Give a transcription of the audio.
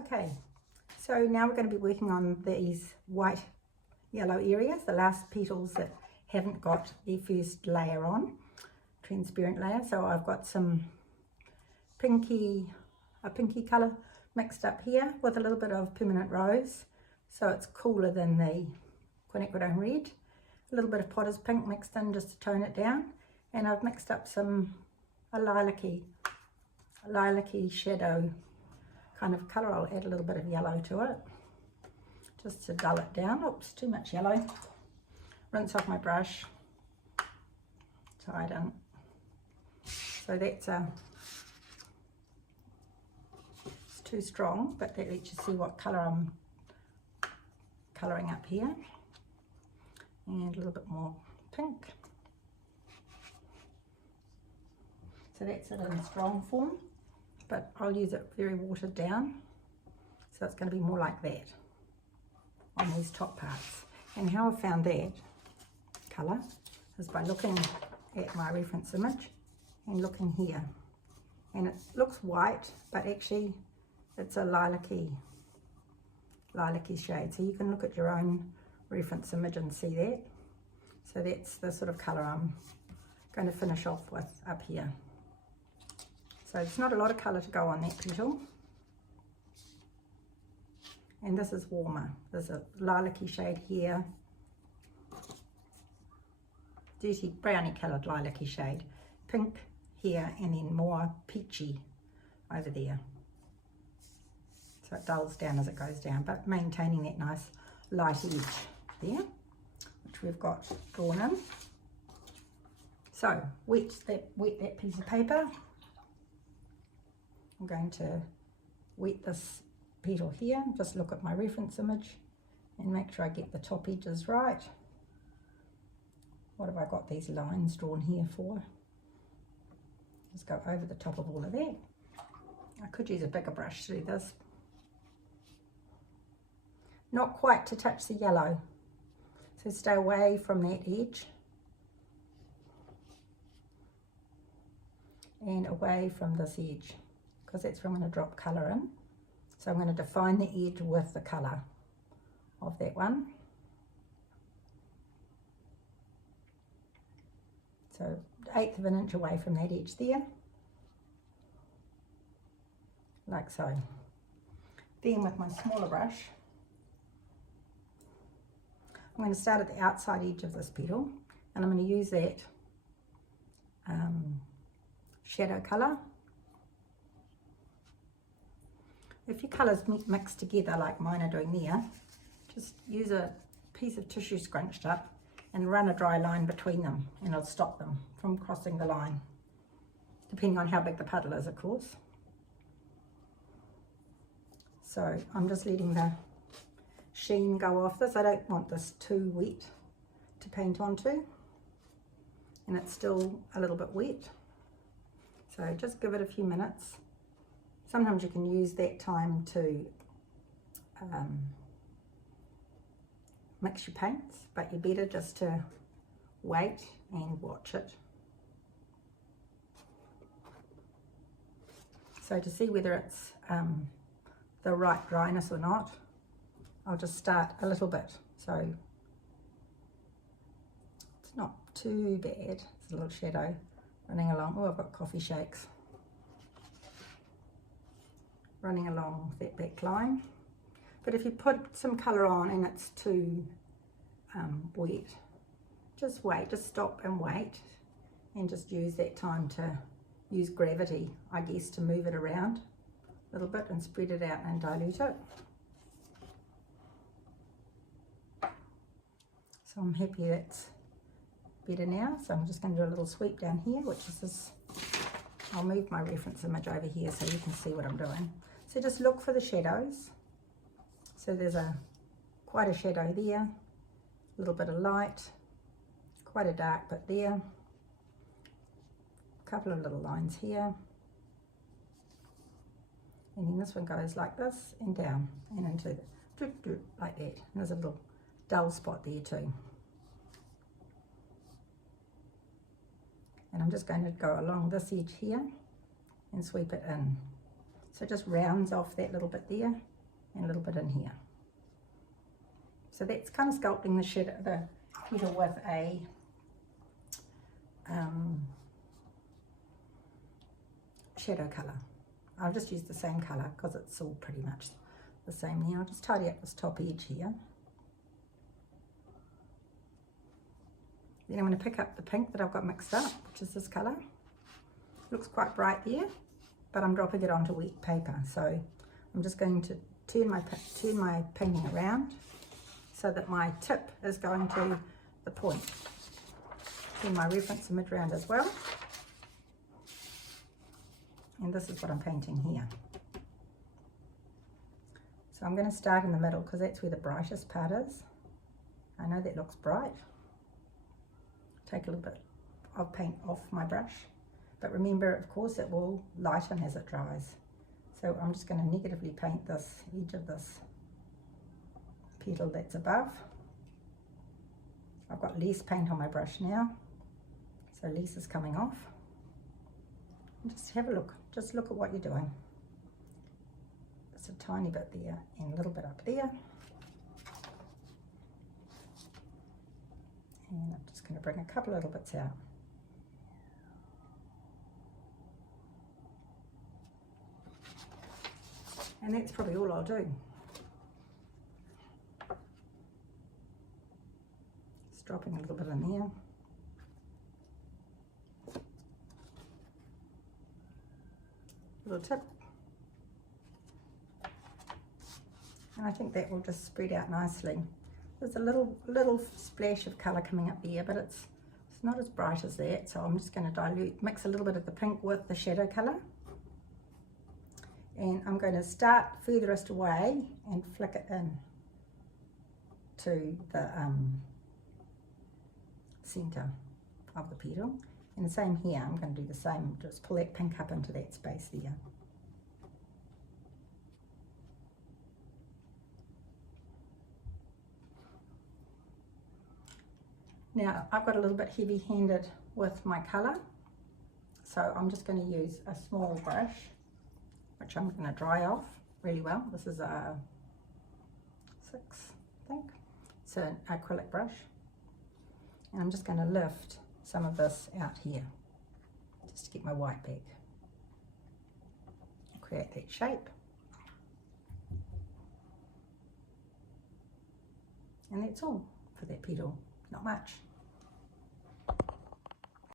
Okay, so now we're going to be working on these white yellow areas, the last petals that haven't got their first layer on, transparent layer. So I've got some a pinky colour mixed up here with a little bit of permanent rose, so it's cooler than the quinacridone red. A little bit of potter's pink mixed in just to tone it down, and I've mixed up a lilac-y shadow kind of colour. I'll add a little bit of yellow to it just to dull it down. Oops, too much yellow. Rinse off my brush, tie it in. So that's it's too strong, but that lets you see what colour I'm colouring up here. And a little bit more pink. So that's it in strong form, but I'll use it very watered down, so it's going to be more like that on these top parts. And how I found that colour is by looking at my reference image and looking here, and it looks white, but actually it's a lilac-y shade. So you can look at your own reference image and see that. So that's the sort of colour I'm going to finish off with up here. So there's not a lot of colour to go on that petal. And this is warmer. There's a lilac-y shade here, dirty browny coloured lilac-y shade, pink here, and then more peachy over there. So it dulls down as it goes down, but maintaining that nice light edge there, which we've got drawn in. So wet that piece of paper. I'm going to wet this petal here, just look at my reference image and make sure I get the top edges right. What have I got these lines drawn here for? Just go over the top of all of that. I could use a bigger brush to do this. Not quite to touch the yellow, so stay away from that edge and away from this edge, because that's where I'm going to drop colour in. So I'm going to define the edge with the colour of that one. So 1/8 of an inch away from that edge there, like so. Then with my smaller brush, I'm going to start at the outside edge of this petal, and I'm going to use that shadow colour. If your colours mix together like mine are doing there, just use a piece of tissue scrunched up and run a dry line between them, and it'll stop them from crossing the line, depending on how big the puddle is, of course. So I'm just letting the sheen go off this. I don't want this too wet to paint onto, and it's still a little bit wet, so just give it a few minutes. Sometimes you can use that time to mix your paints, but you're better just to wait and watch it. So to see whether it's the right dryness or not, I'll just start a little bit. So it's not too bad. It's a little shadow running along. Oh, I've got coffee shakes. Running along that back line. But if you put some colour on and it's too wet, just wait, just stop and wait, and just use that time to use gravity, I guess, to move it around a little bit and spread it out and dilute it. So I'm happy that's better now. So I'm just going to do a little sweep down here, which is this. I'll move my reference image over here so you can see what I'm doing. So just look for the shadows. So there's quite a shadow there, a little bit of light, quite a dark bit there, a couple of little lines here, and then this one goes like this and down and into the like that. And there's a little dull spot there too. And I'm just going to go along this edge here and sweep it in. So it just rounds off that little bit there and a little bit in here. So that's kind of sculpting the shadow, the petal with a shadow colour. I'll just use the same colour because it's all pretty much the same there. I'll just tidy up this top edge here. Then I'm going to pick up the pink that I've got mixed up, which is this colour. Looks quite bright there, but I'm dropping it onto wet paper. So I'm just going to turn my painting around so that my tip is going to the point. Turn my reference image around as well. And this is what I'm painting here. So I'm going to start in the middle because that's where the brightest part is. I know that looks bright. Take a little bit of paint off my brush. But remember, of course, it will lighten as it dries. So I'm just going to negatively paint this edge of this petal that's above. I've got less paint on my brush now, so less is coming off. And just have a look. Just look at what you're doing. There's a tiny bit there and a little bit up there. And I'm just going to bring a couple little bits out. And that's probably all I'll do. Just dropping a little bit in there. Little tip. And I think that will just spread out nicely. There's a little splash of colour coming up there, but it's not as bright as that, so I'm just going to mix a little bit of the pink with the shadow colour. And I'm going to start furthest away and flick it in to the centre of the petal. And the same here, I'm going to do the same, just pull that pink up into that space there. Now, I've got a little bit heavy-handed with my colour, so I'm just going to use a small brush, which I'm going to dry off really well. This is a 6, I think. It's an acrylic brush. And I'm just going to lift some of this out here, just to get my white back. Create that shape. And that's all for that petal. Not much.